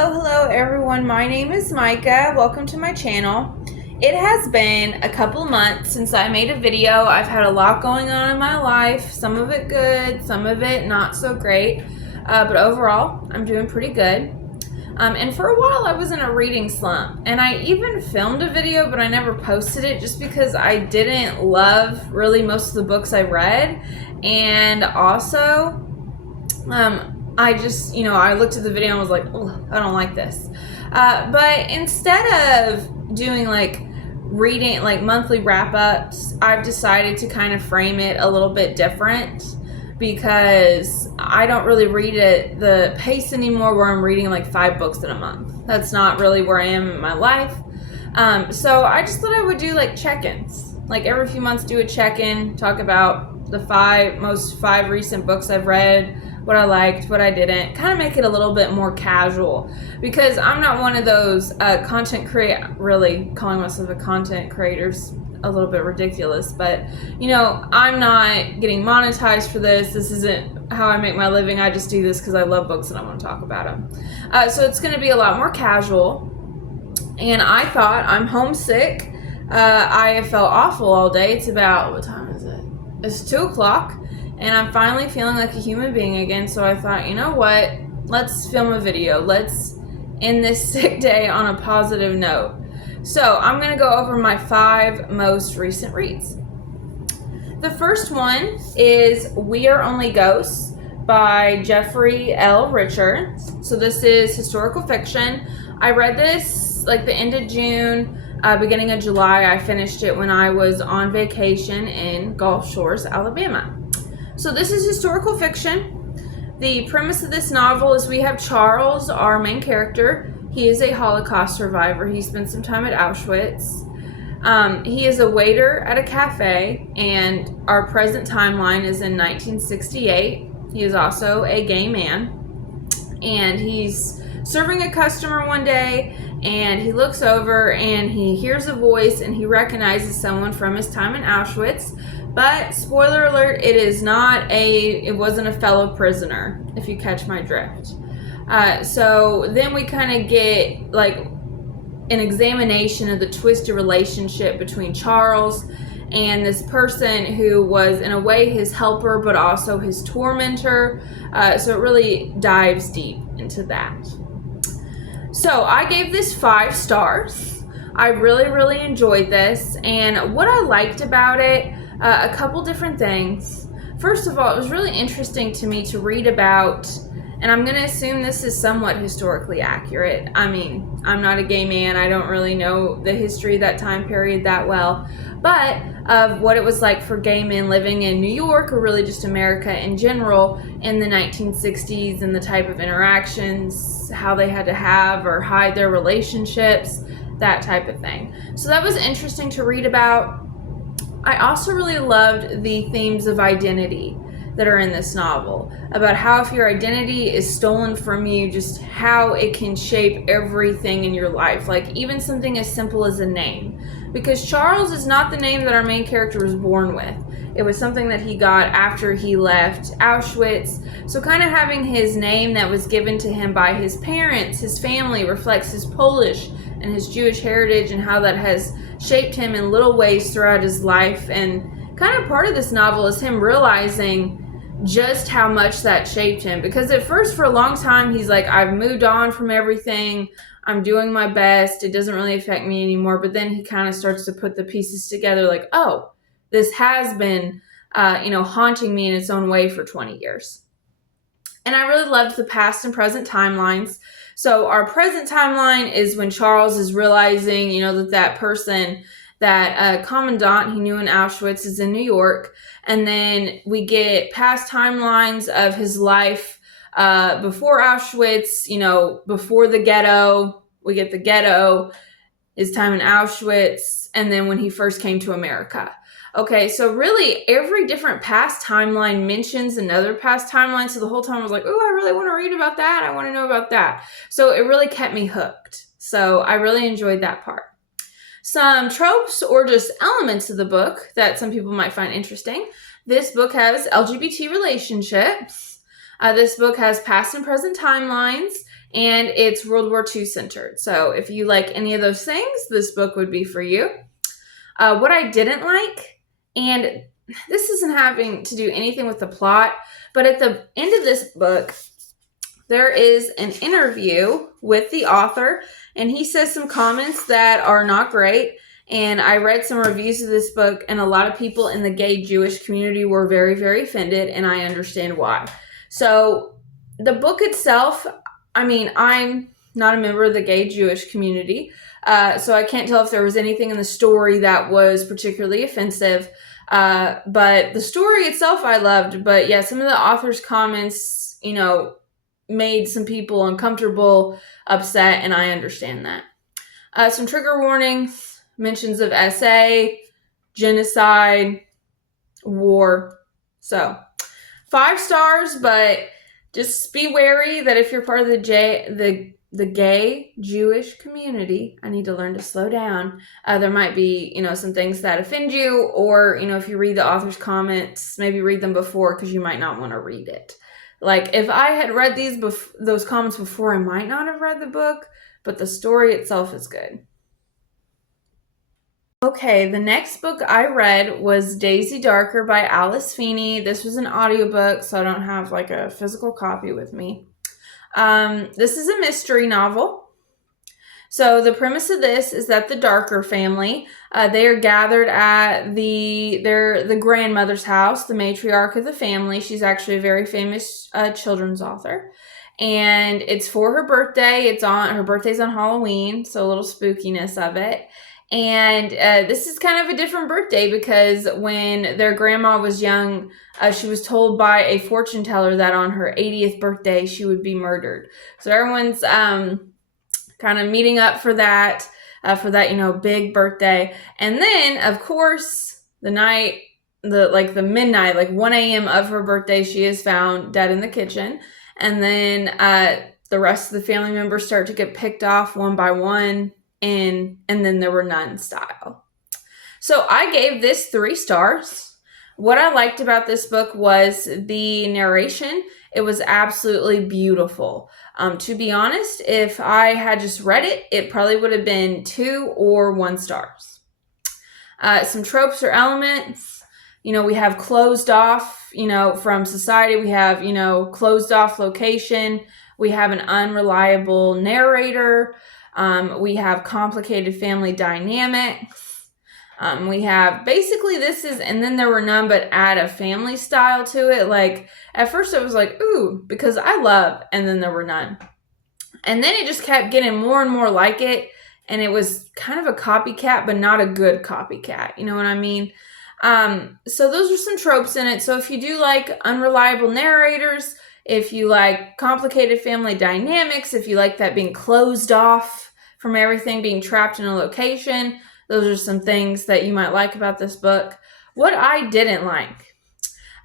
Hello everyone. My name is Micah. Welcome to my channel. It has been a couple months since I made a video. I've had a lot going on in my life, some of it good, some of it not so great, but overall I'm doing pretty good. And for a while I was in a reading slump, and I even filmed a video, but I never posted it just because I didn't love really most of the books I read. And also I just, I looked at the video and was like, oh, I don't like this. But instead of doing reading monthly wrap-ups, I've decided to kind of frame it a little bit different, because I don't really read at the pace anymore where I'm reading 5 books in a month. That's not really where I am in my life. So I just thought I would do check-ins. Every few months do a check-in, talk about the 5 recent books I've read, what I liked, what I didn't, kind of make it a little bit more casual, because I'm not one of those really calling myself a content creator's a little bit ridiculous, but I'm not getting monetized for this. This isn't how I make my living. I just do this because I love books and I want to talk about them. So it's going to be a lot more casual, and I thought, I'm homesick. I have felt awful all day. It's about, what time is it? It's 2 o'clock. And I'm finally feeling like a human being again, so I thought, you know what, let's film a video. Let's end this sick day on a positive note. So I'm going to go over my 5 most recent reads. The first one is We Are Only Ghosts by Jeffrey L. Richards. So this is historical fiction. I read this the end of June, beginning of July. I finished it when I was on vacation in Gulf Shores, Alabama. So this is historical fiction. The premise of this novel is we have Charles, our main character. He is a Holocaust survivor. He spent some time at Auschwitz. He is a waiter at a cafe, and our present timeline is in 1968. He is also a gay man, and he's serving a customer one day, and he looks over and he hears a voice, and he recognizes someone from his time in Auschwitz. But, spoiler alert, it wasn't a fellow prisoner, if you catch my drift. So then we kind of get, an examination of the twisted relationship between Charles and this person who was, in a way, his helper, but also his tormentor. So it really dives deep into that. So I gave this 5 stars. I really, really enjoyed this. And what I liked about it, a couple different things. First of all, it was really interesting to me to read about, and I'm going to assume this is somewhat historically accurate. I mean, I'm not a gay man. I don't really know the history of that time period that well, but of what it was like for gay men living in New York, or really just America in general, in the 1960s, and the type of interactions, how they had to have or hide their relationships, that type of thing. So that was interesting to read about. I also really loved the themes of identity that are in this novel, about how if your identity is stolen from you, just how it can shape everything in your life, even something as simple as a name. Because Charles is not the name that our main character was born with. It was something that he got after he left Auschwitz. So kind of having his name that was given to him by his parents, his family, reflects his Polish and his Jewish heritage, and how that has shaped him in little ways throughout his life. And kind of part of this novel is him realizing just how much that shaped him. Because at first, for a long time, he's like, I've moved on from everything. I'm doing my best. It doesn't really affect me anymore. But then he kind of starts to put the pieces together, oh, this has been, haunting me in its own way for 20 years. And I really loved the past and present timelines. So our present timeline is when Charles is realizing, that person, that commandant he knew in Auschwitz, is in New York. And then we get past timelines of his life before Auschwitz, before the ghetto. We get the ghetto, his time in Auschwitz, and then when he first came to America. Okay, so really every different past timeline mentions another past timeline. So the whole time I was like, oh, I really want to read about that. I want to know about that. So it really kept me hooked. So I really enjoyed that part. Some tropes or just elements of the book that some people might find interesting. This book has LGBT relationships. This book has past and present timelines. and it's World War II centered. So if you like any of those things, this book would be for you. What I didn't like, and this isn't having to do anything with the plot, but at the end of this book, there is an interview with the author, and he says some comments that are not great. And I read some reviews of this book, and a lot of people in the gay Jewish community were very, very offended, and I understand why. So the book itself, I mean, I'm not a member of the gay Jewish community, so I can't tell if there was anything in the story that was particularly offensive. But the story itself I loved. But yeah, some of the author's comments, made some people uncomfortable, upset, and I understand that. Some trigger warnings, mentions of SA, genocide, war. So 5 stars, but just be wary that if you're part of the gay Jewish community, I need to learn to slow down. There might be, some things that offend you, or, if you read the author's comments, maybe read them before, because you might not want to read it. Like, if I had read those comments before, I might not have read the book, but the story itself is good. Okay, the next book I read was Daisy Darker by Alice Feeney. This was an audiobook, so I don't have like a physical copy with me. This is a mystery novel. So the premise of this is that the Darker family, they are gathered at the grandmother's house, the matriarch of the family. She's actually a very famous children's author. And it's for her birthday. Her birthday's on Halloween, so a little spookiness of it. And this is kind of a different birthday because when their grandma was young, she was told by a fortune teller that on her 80th birthday, she would be murdered. So everyone's kind of meeting up for that, big birthday. And then, of course, the midnight, like 1 a.m. of her birthday, she is found dead in the kitchen. And then the rest of the family members start to get picked off one by one. And then there were none style. So I gave this 3 stars. What I liked about this book was the narration. It was absolutely beautiful. To be honest, if I had just read it, it probably would have been 2 or 1 stars. Some tropes or elements. We have closed off, from society. We have, closed off location. We have an unreliable narrator. We have complicated family dynamics. We have basically and then there were none, but add a family style to it. Like at first I was like, ooh, because I love, and then there were none. And then it just kept getting more and more like it. And it was kind of a copycat, but not a good copycat. You know what I mean? So those are some tropes in it. So if you do like unreliable narrators, if you like complicated family dynamics, if you like that being closed off from everything, being trapped in a location, those are some things that you might like about this book. What I didn't like.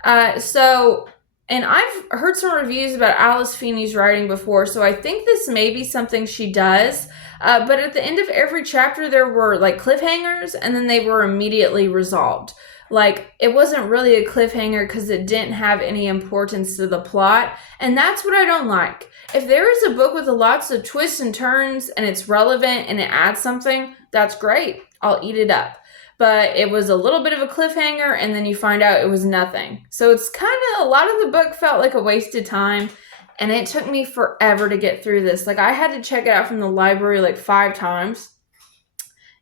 And I've heard some reviews about Alice Feeney's writing before, so I think this may be something she does. But at the end of every chapter, there were like cliffhangers, and then they were immediately resolved. Like, it wasn't really a cliffhanger because it didn't have any importance to the plot. And that's what I don't like. If there is a book with lots of twists and turns and it's relevant and it adds something, that's great. I'll eat it up. But it was a little bit of a cliffhanger and then you find out it was nothing. So it's kind of, a lot of the book felt like a wasted time. And it took me forever to get through this. Like, I had to check it out from the library like 5 times.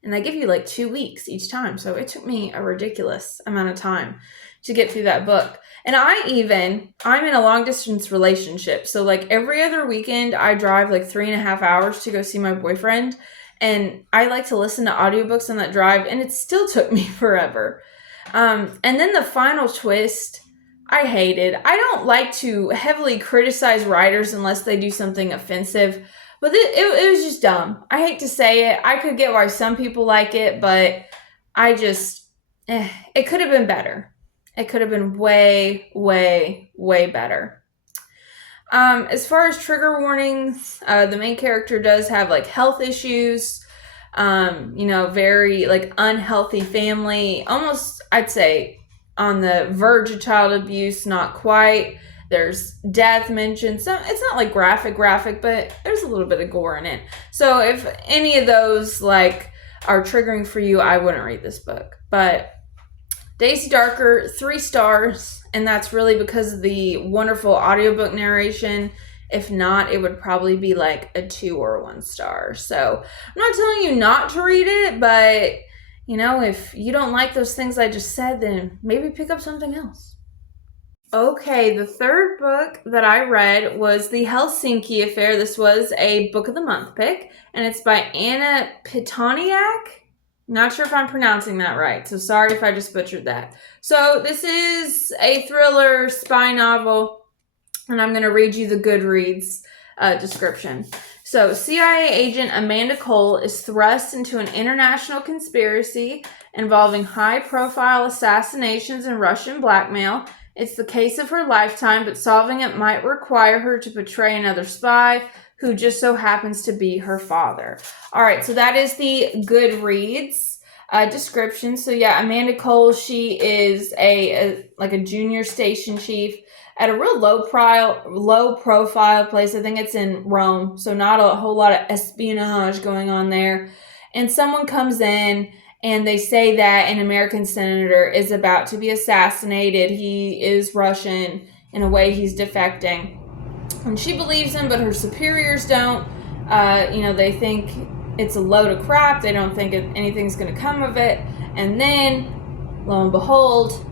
And they give you like 2 weeks each time. So it took me a ridiculous amount of time to get through that book. And I'm in a long distance relationship. So like every other weekend, I drive like 3.5 hours to go see my boyfriend. And I like to listen to audiobooks on that drive. And it still took me forever. And then the final twist, I hated. I don't like to heavily criticize writers unless they do something offensive. But it was just dumb. I hate to say it. I could get why some people like it, but I just, it could have been better. It could have been way, way, way better. As far as trigger warnings, the main character does have like health issues, very like unhealthy family, almost I'd say on the verge of child abuse, not quite. There's death mentioned. So it's not like graphic, but there's a little bit of gore in it. So if any of those like are triggering for you, I wouldn't read this book. But Daisy Darker, 3 stars, and that's really because of the wonderful audiobook narration. If not, it would probably be like a 2 or a 1 star. So I'm not telling you not to read it, but you know, if you don't like those things I just said, then maybe pick up something else. Okay, the third book that I read was The Helsinki Affair. This was a Book of the Month pick, and it's by Anna Pitoniak. Not sure if I'm pronouncing that right, so sorry if I just butchered that. So this is a thriller spy novel, and I'm going to read you the Goodreads description. So, CIA agent Amanda Cole is thrust into an international conspiracy involving high-profile assassinations and Russian blackmail. It's the case of her lifetime, but solving it might require her to betray another spy who just so happens to be her father. All right, so that is the Goodreads description. So yeah, Amanda Cole, she is a junior station chief at a real low profile place. I think it's in Rome, so not a whole lot of espionage going on there. And someone comes in and they say that an American senator is about to be assassinated. He is Russian. In a way, he's defecting. And she believes him, but her superiors don't. They think it's a load of crap. They don't think anything's going to come of it. And then, lo and behold,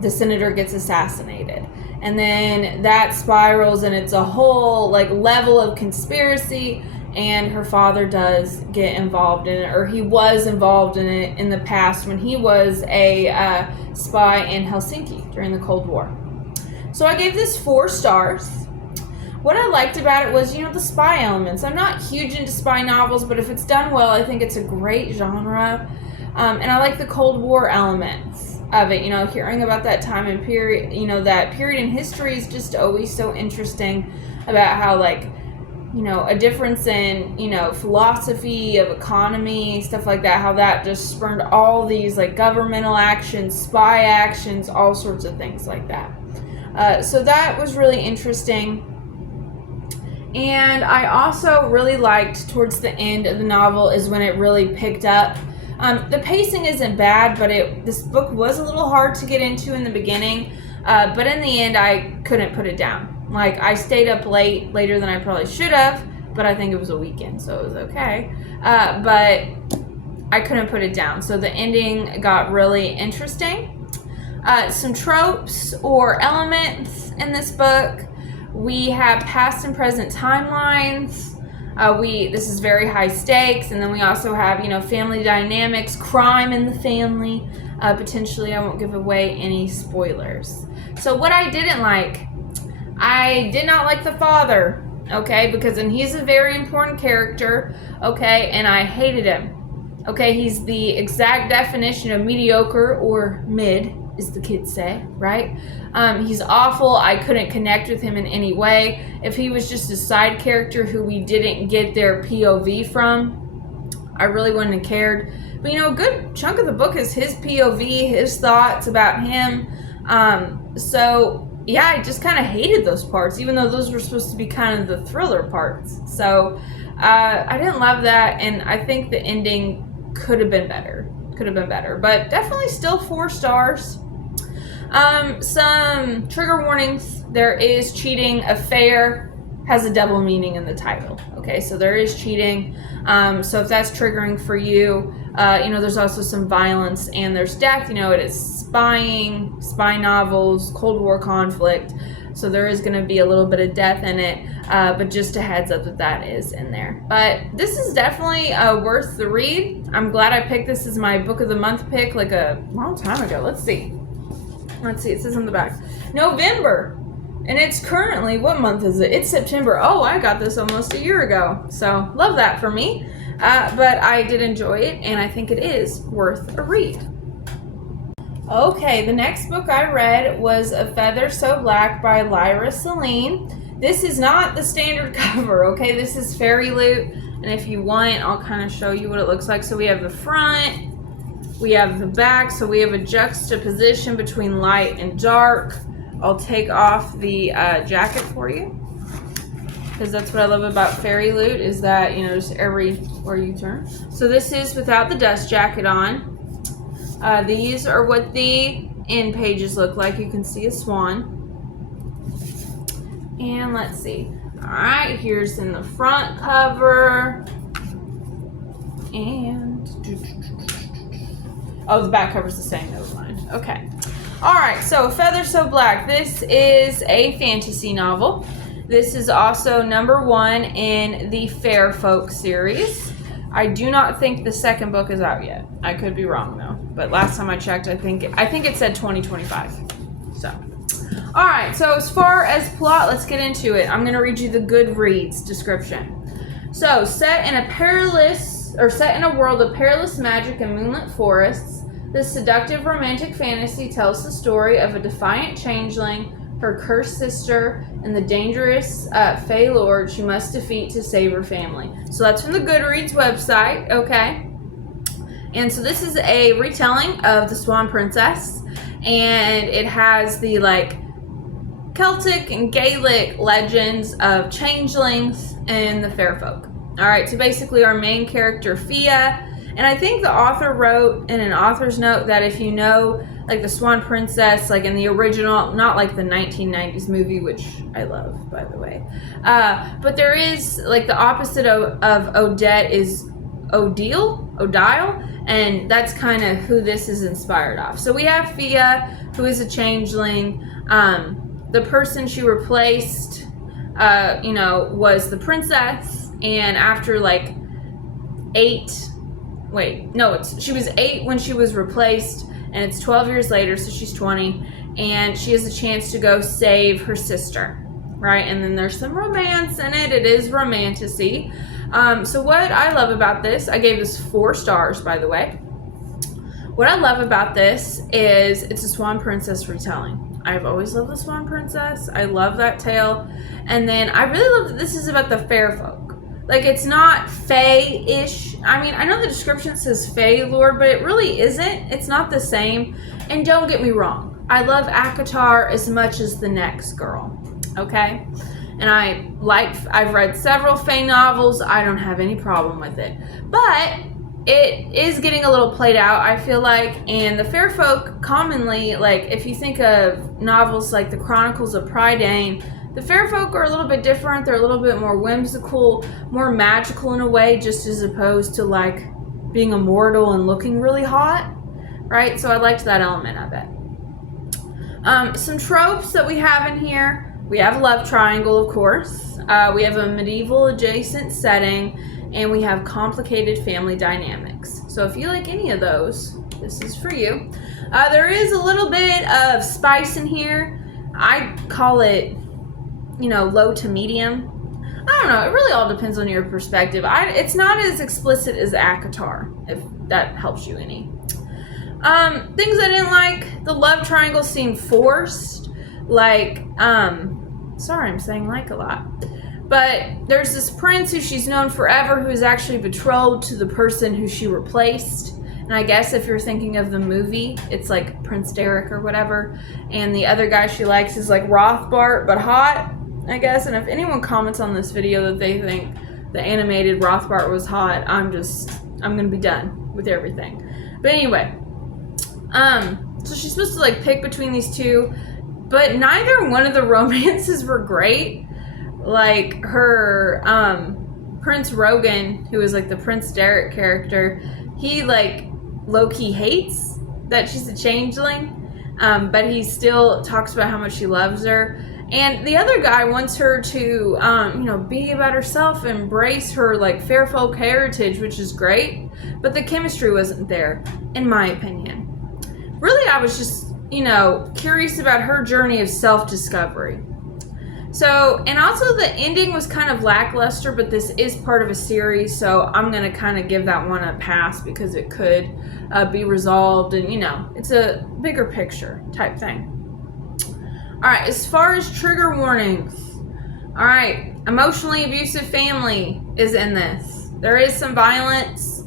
the senator gets assassinated. And then that spirals, and it's a whole level of conspiracy. And her father does get involved in it, or he was involved in it in the past when he was a spy in Helsinki during the Cold War. So I gave this 4 stars. What I liked about it was, the spy elements. I'm not huge into spy novels, but if it's done well, I think it's a great genre. And I like the Cold War elements of it. Hearing about that time and period, that period in history is just always so interesting about how, a difference in, philosophy of economy, stuff like that, how that just spurned all these, governmental actions, spy actions, all sorts of things like that. So that was really interesting. And I also really liked towards the end of the novel is when it really picked up. The pacing isn't bad, but this book was a little hard to get into in the beginning. But in the end, I couldn't put it down. I stayed up later than I probably should have, but I think it was a weekend, so it was okay. But I couldn't put it down. So the ending got really interesting. Some tropes or elements in this book. We have past and present timelines. This is very high stakes, and then we also have, family dynamics, crime in the family. Potentially, I won't give away any spoilers. So what I didn't like, I did not like the father, okay, and he's a very important character, okay, and I hated him, okay. He's the exact definition of mediocre or mid, as the kids say, right? He's awful. I couldn't connect with him in any way. If he was just a side character who we didn't get their POV from, I really wouldn't have cared. But a good chunk of the book is his POV, his thoughts about him. So yeah, I just kind of hated those parts, even though those were supposed to be kind of the thriller parts. So I didn't love that, and I think the ending could have been better. But definitely still 4 stars. Some trigger warnings. There is cheating. Affair has a double meaning in the title. Okay, so there is cheating. So if that's triggering for you, there's also some violence and there's death. It is spying, spy novels, Cold War conflict. So there is going to be a little bit of death in it, but just a heads up that is in there. But this is definitely worth the read. I'm glad I picked this as my book of the month pick a long time ago. Let's see. It says on the back. November. And it's currently, what month is it? It's September. Oh, I got this almost a year ago. So love that for me. But I did enjoy it, and I think it is worth a read. Okay, the next book I read was A Feather So Black by Lyra Selene. This is not the standard cover, okay? This is Fairy Loot, and if you want, I'll kind of show you what it looks like. So we have the front, we have the back, so we have a juxtaposition between light and dark. I'll take off the jacket for you, because that's what I love about fairy loot, is that, you know, just everywhere you turn. So this is without the dust jacket on. These are what the end pages look like. You can see a swan. And let's see. Alright, here's in the front cover. And oh, the back cover's the same, never mind. Okay. Alright, so Feather So Black. This is a fantasy novel. This is also #1 in the Fair Folk series. I do not think the second book is out yet. I could be wrong though. But last time I checked, I think it said 2025. So, all right. So as far as plot, let's get into it. I'm gonna read you the Goodreads description. So, set in a world of perilous magic and moonlit forests, this seductive romantic fantasy tells the story of a defiant changeling, her cursed sister, and the dangerous Fey Lord she must defeat to save her family. So that's from the Goodreads website, okay? And so this is a retelling of the Swan Princess, and it has the like Celtic and Gaelic legends of changelings and the fair folk. All right, so basically our main character, Fia, and I think the author wrote in an author's note that if you know like the Swan Princess, like in the original, not like the 1990s movie, which I love, by the way, but there is like the opposite of Odette is Odile, and that's kind of who this is inspired off. So we have Fia, who is a changeling. The person she replaced, was the princess, and after like she was 8 when she was replaced, and it's 12 years later, so she's 20, and she has a chance to go save her sister, right? And then there's some romance in it. It is romantasy. So what I love about this, I gave this 4 stars, by the way. What I love about this is it's a Swan Princess retelling. I've always loved the Swan Princess. I love that tale. And then I really love that this is about the fair folk. Like, it's not fae-ish. I mean, I know the description says Fey Lord, but it really isn't. It's not the same. And don't get me wrong, I love ACOTAR as much as the next girl, okay? And I've read several fae novels. I don't have any problem with it. But it is getting a little played out, I feel like. And the fair folk commonly, like, if you think of novels like the Chronicles of Prydain, the fair folk are a little bit different. They're a little bit more whimsical, more magical in a way, just as opposed to like being immortal and looking really hot, right? So I liked that element of it. Some tropes that we have in here. We have a love triangle, of course. We have a medieval adjacent setting, and we have complicated family dynamics. So if you like any of those, this is for you. There is a little bit of spice in here. I call it, low to medium. I don't know. It really all depends on your perspective. It's not as explicit as ACOTAR, if that helps you any. Things I didn't like. The love triangle seemed forced. Like, sorry, I'm saying like a lot. But there's this prince who she's known forever who is actually betrothed to the person who she replaced. And I guess if you're thinking of the movie, it's like Prince Derek or whatever. And the other guy she likes is like Rothbart, but hot, I guess. And if anyone comments on this video that they think the animated Rothbart was hot, I'm going to be done with everything. But anyway, so she's supposed to like pick between these two, but neither one of the romances were great. Like her, Prince Rogan, who is like the Prince Derek character, he like low-key hates that she's a changeling, but he still talks about how much he loves her. And the other guy wants her to, be about herself, embrace her like fair folk heritage, which is great, but the chemistry wasn't there, in my opinion. Really, I was just, curious about her journey of self-discovery. So, and also the ending was kind of lackluster, but this is part of a series, so I'm going to kind of give that one a pass because it could be resolved, and, it's a bigger picture type thing. All right, as far as trigger warnings, all right, emotionally abusive family is in this. There is some violence.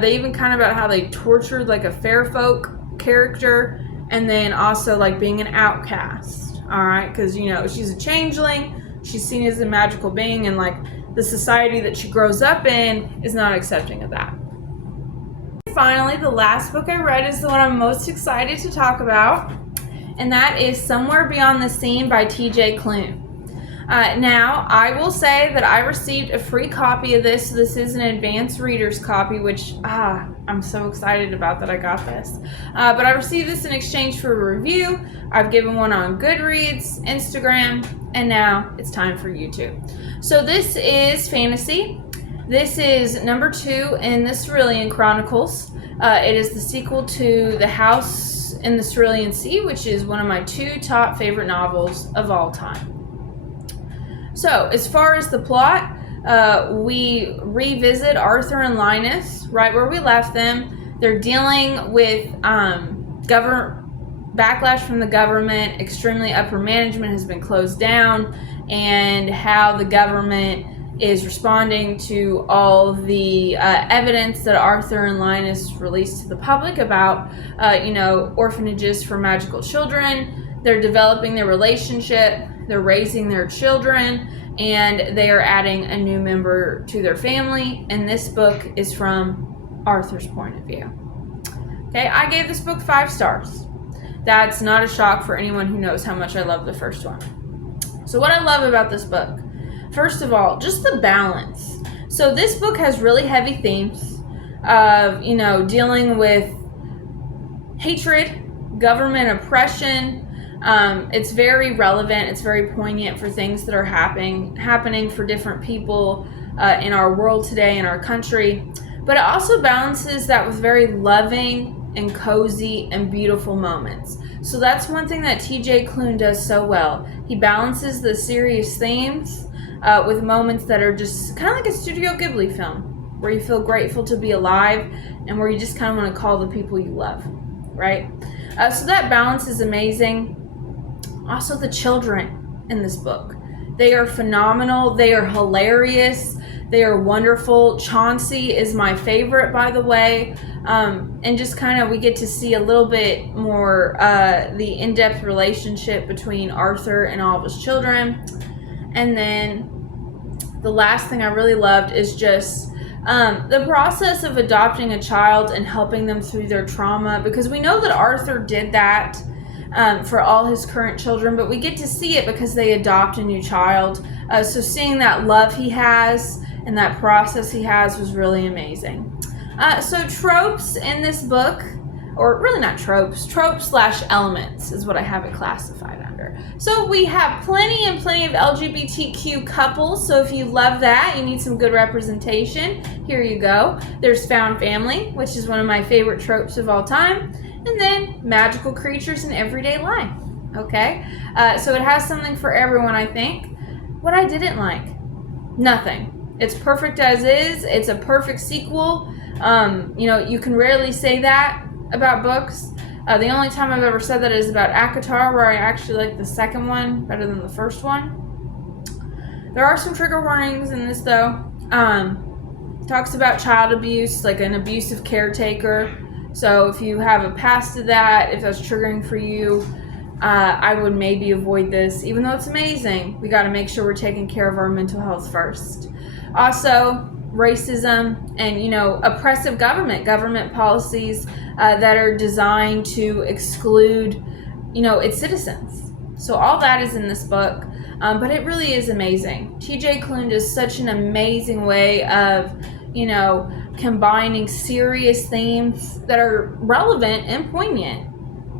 They even kind of about how they tortured like a fair folk character, and then also like being an outcast. all right? Because, you know, she's a changeling. She's seen as a magical being, and, like, the society that she grows up in is not accepting of that. Finally, the last book I read is the one I'm most excited to talk about, and that is Somewhere Beyond the Scene by T.J. Klune. Now, I will say that I received a free copy of this. So this is an advanced reader's copy, which, I'm so excited about that I got this. But I received this in exchange for a review. I've given one on Goodreads, Instagram, and now it's time for YouTube. So this is fantasy. This is number 2 in the Cerulean Chronicles. It is the sequel to The House in the Cerulean Sea, which is one of my 2 top favorite novels of all time. So, as far as the plot, we revisit Arthur and Linus right where we left them. They're dealing with backlash from the government. Extremely upper management has been closed down, and how the government is responding to all the evidence that Arthur and Linus released to the public about, orphanages for magical children. They're developing their relationship. They're raising their children, and they are adding a new member to their family. And this book is from Arthur's point of view. Okay, I gave this book 5 stars. That's not a shock for anyone who knows how much I love the first one. So what I love about this book, first of all, just the balance. So this book has really heavy themes of, dealing with hatred, government oppression. It's very relevant. It's very poignant for things that are happening for different people in our world today, in our country. But it also balances that with very loving and cozy and beautiful moments. So that's one thing that T.J. Klune does so well. He balances the serious themes with moments that are just kind of like a Studio Ghibli film, where you feel grateful to be alive and where you just kind of want to call the people you love, right? So that balance is amazing. Also, the children in this book. They are phenomenal. They are hilarious. They are wonderful. Chauncey is my favorite, by the way. And just kind of we get to see a little bit more the in-depth relationship between Arthur and all of his children. And then the last thing I really loved is just the process of adopting a child and helping them through their trauma. Because we know that Arthur did that for all his current children, but we get to see it because they adopt a new child. So seeing that love he has and that process he has was really amazing. So tropes in this book, or really not tropes / elements is what I have it classified under. So we have plenty of LGBTQ couples. So if you love that, you need some good representation, here you go. There's found family, which is one of my favorite tropes of all time. And then magical creatures in everyday life. Okay? So it has something for everyone, I think. What I didn't like? Nothing. It's perfect as is. It's a perfect sequel. You can rarely say that about books. The only time I've ever said that is about ACOTAR, where I actually like the second one better than the first one. There are some trigger warnings in this, though. Talks about child abuse, like an abusive caretaker. So if you have a past of that, if that's triggering for you, I would maybe avoid this. Even though it's amazing, we got to make sure we're taking care of our mental health first. Also, racism and, oppressive government policies that are designed to exclude, its citizens. So all that is in this book, but it really is amazing. T.J. Klune does such an amazing way of, combining serious themes that are relevant and poignant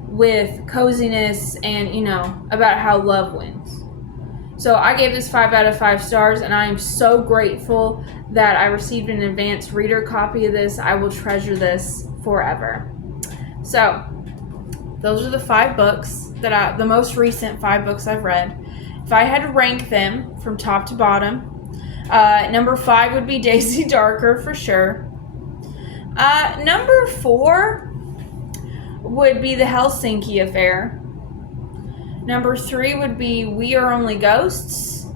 with coziness and, about how love wins. So I gave this 5 out of 5 stars, and I am so grateful that I received an advanced reader copy of this. I will treasure this forever. So those are the 5 books the most recent 5 books I've read. If I had to rank them from top to bottom, number 5 would be Daisy Darker for sure. Number 4 would be the Helsinki Affair. Number 3 would be We Are Only Ghosts.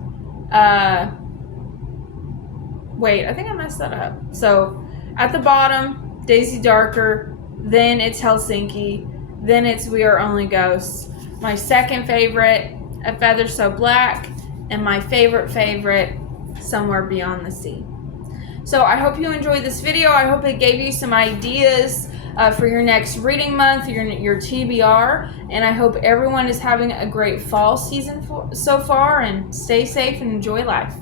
Wait, I think I messed that up. So at the bottom, Daisy Darker, then it's Helsinki, then it's We Are Only Ghosts. My second favorite A Feather So Black, and my favorite, Somewhere Beyond the Sea. So I hope you enjoyed this video. I hope it gave you some ideas for your next reading month, your TBR, and I hope everyone is having a great fall season so far, and stay safe and enjoy life.